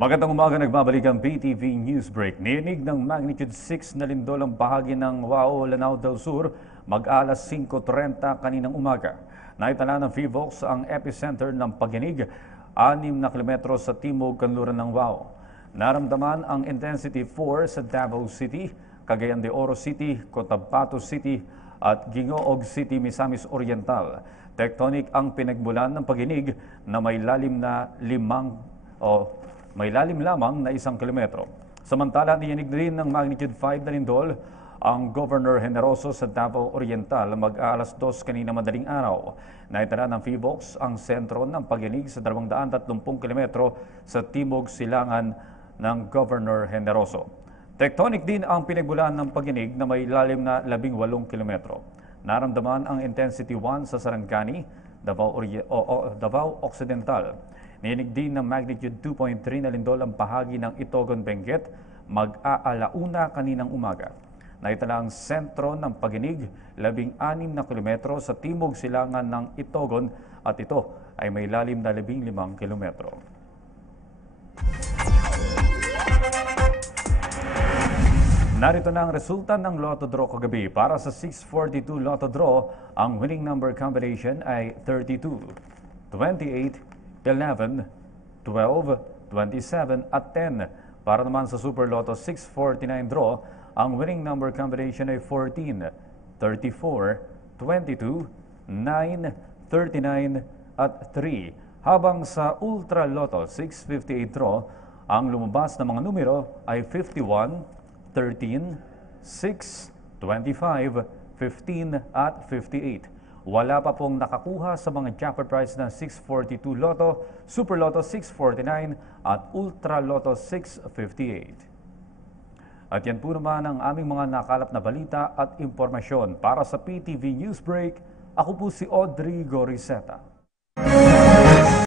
Magandang umaga, nagbabalik ang PTV Newsbreak. Niyanig ng magnitude 6 na lindol ang bahagi ng Wao, Lanao del Sur, mag-alas 5:30 kaninang umaga. Naitala ng PHIVOLCS ang epicenter ng pagyanig, 6 na kilometro sa timog kanluran ng Wao. Naramdaman ang intensity 4 sa Davao City, Cagayan de Oro City, Cotabato City at Gingoog City, Misamis Oriental. Tectonic ang pinagmulan ng pagyanig na may lalim lamang na 1 kilometro. Samantala, niyanig rin ng magnitude 5 na lindol ang Governor Generoso sa Davao Oriental mag-alas 2 kanina madaling araw. Naitala ng PHIVOLCS ang sentro ng pagyanig sa 230 kilometro sa timog silangan ng Governor Generoso. Tectonic din ang pinagmulan ng pagyanig na may lalim na 18 kilometro. Naramdaman ang intensity 1 sa Sarangani, Davao Occidental. Niyanig din ng magnitude 2.3 na lindol ang bahagi ng Itogon, Benguet, mag-aalauna kaninang umaga. Naitala ang sentro ng pagyanig, 16 na kilometro sa timog silangan ng Itogon at ito ay may lalim na 15 kilometro. Narito na ang resulta ng Lotto Draw kagabi. Para sa 642 Lotto Draw, ang winning number combination ay 32, 28, 11, 12, 27 at 10. Para naman sa Super Lotto 649 Draw, ang winning number combination ay 14, 34, 22, 9, 39 at 3. Habang sa Ultra Lotto 658 Draw, ang lumabas na mga numero ay 51, 13, 6, 25, 15 at 58. Wala pa pong nakakuha sa mga jackpot prize ng 642 Lotto, Super Lotto 649 at Ultra Lotto 658. At yan po naman ang aming mga nakalap na balita at impormasyon. Para sa PTV Newsbreak, ako po si Audrey Goriseta.